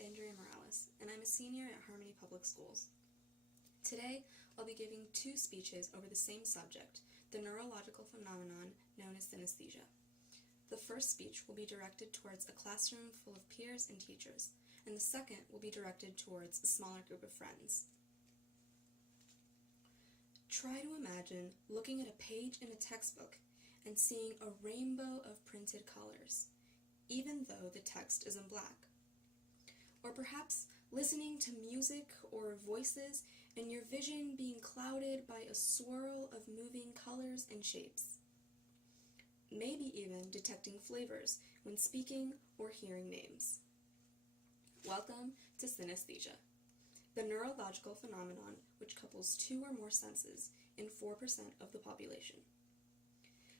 Andrea Morales, and I'm a senior at Harmony Public Schools. Today, I'll be giving 2 speeches over the same subject, the neurological phenomenon known as synesthesia. The first speech will be directed towards a classroom full of peers and teachers, and the second will be directed towards a smaller group of friends. Try to imagine looking at a page in a textbook and seeing a rainbow of printed colors, even though the text is in black. Or perhaps listening to music or voices and your vision being clouded by a swirl of moving colors and shapes. Maybe even detecting flavors when speaking or hearing names. Welcome to synesthesia, the neurological phenomenon which couples 2 or more senses in 4% of the population.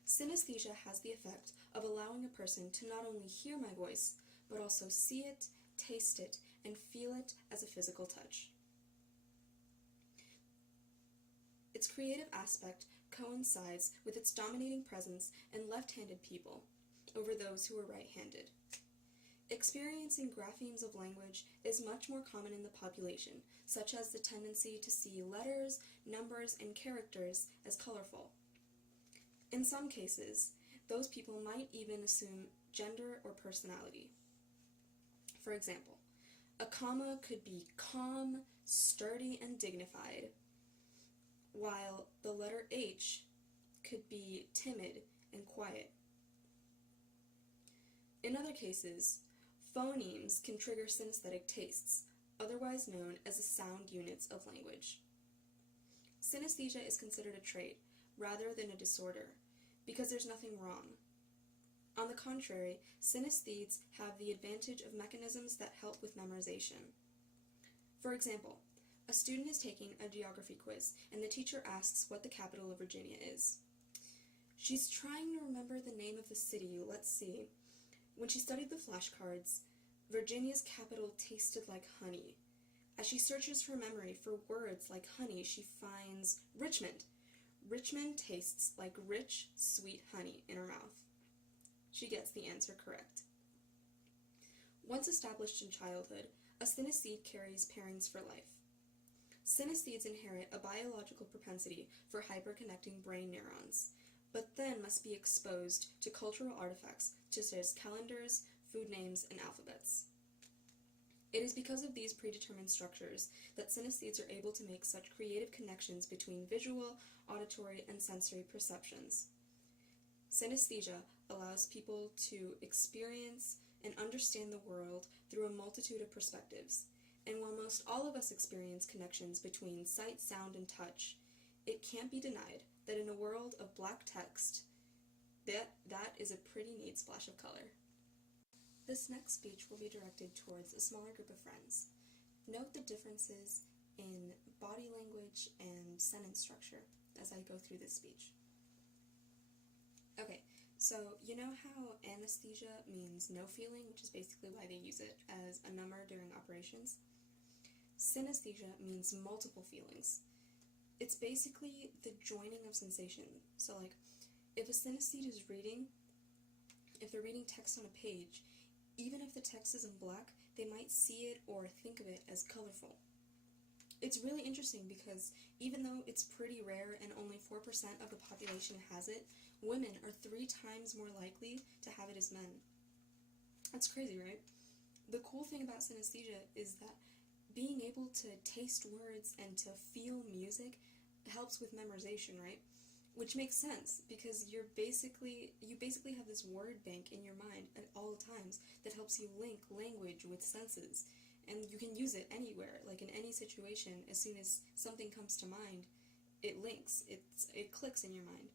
Synesthesia has the effect of allowing a person to not only hear my voice, but also see it, taste it, and feel it as a physical touch. Its creative aspect coincides with its dominating presence in left-handed people over those who are right-handed. Experiencing graphemes of language is much more common in the population, such as the tendency to see letters, numbers, and characters as colorful. In some cases, those people might even assume gender or personality. For example, a comma could be calm, sturdy, and dignified, while the letter H could be timid and quiet. In other cases, phonemes can trigger synesthetic tastes, otherwise known as the sound units of language. Synesthesia is considered a trait rather than a disorder, because there's nothing wrong. On the contrary, synesthetes have the advantage of mechanisms that help with memorization. For example, a student is taking a geography quiz, and the teacher asks what the capital of Virginia is. She's trying to remember the name of the city. Let's see. When she studied the flashcards, Virginia's capital tasted like honey. As she searches her memory for words like honey, she finds Richmond. Richmond tastes like rich, sweet honey in her mouth. She gets the answer correct. Once established in childhood, a synesthete carries pairings for life. Synesthetes inherit a biological propensity for hyperconnecting brain neurons, but then must be exposed to cultural artifacts such as calendars, food names, and alphabets. It is because of these predetermined structures that synesthetes are able to make such creative connections between visual, auditory, and sensory perceptions. Synesthesia allows people to experience and understand the world through a multitude of perspectives, and while most all of us experience connections between sight, sound, and touch, it can't be denied that in a world of black text, that is a pretty neat splash of color. This next speech will be directed towards a smaller group of friends. Note the differences in body language and sentence structure as I go through this speech. Okay, so you know how anesthesia means no feeling, which is basically why they use it as a number during operations? Synesthesia means multiple feelings. It's basically the joining of sensation. So like, if a synesthete is reading, if they're reading text on a page, even if the text is in black, they might see it or think of it as colorful. It's really interesting because even though it's pretty rare and only 4% of the population has it, women are 3 times more likely to have it as men. That's crazy, right? The cool thing about synesthesia is that being able to taste words and to feel music helps with memorization, right? Which makes sense, because you basically have this word bank in your mind at all times that helps you link language with senses, and you can use it anywhere, like in any situation. As soon as something comes to mind, it links, it clicks in your mind.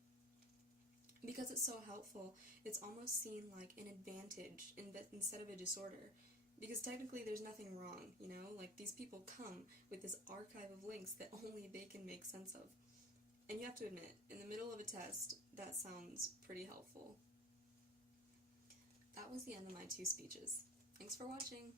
Because it's so helpful, it's almost seen like an advantage instead of a disorder, because technically there's nothing wrong, you know? Like, these people come with this archive of links that only they can make sense of. And you have to admit, in the middle of a test, that sounds pretty helpful. That was the end of my 2 speeches. Thanks for watching!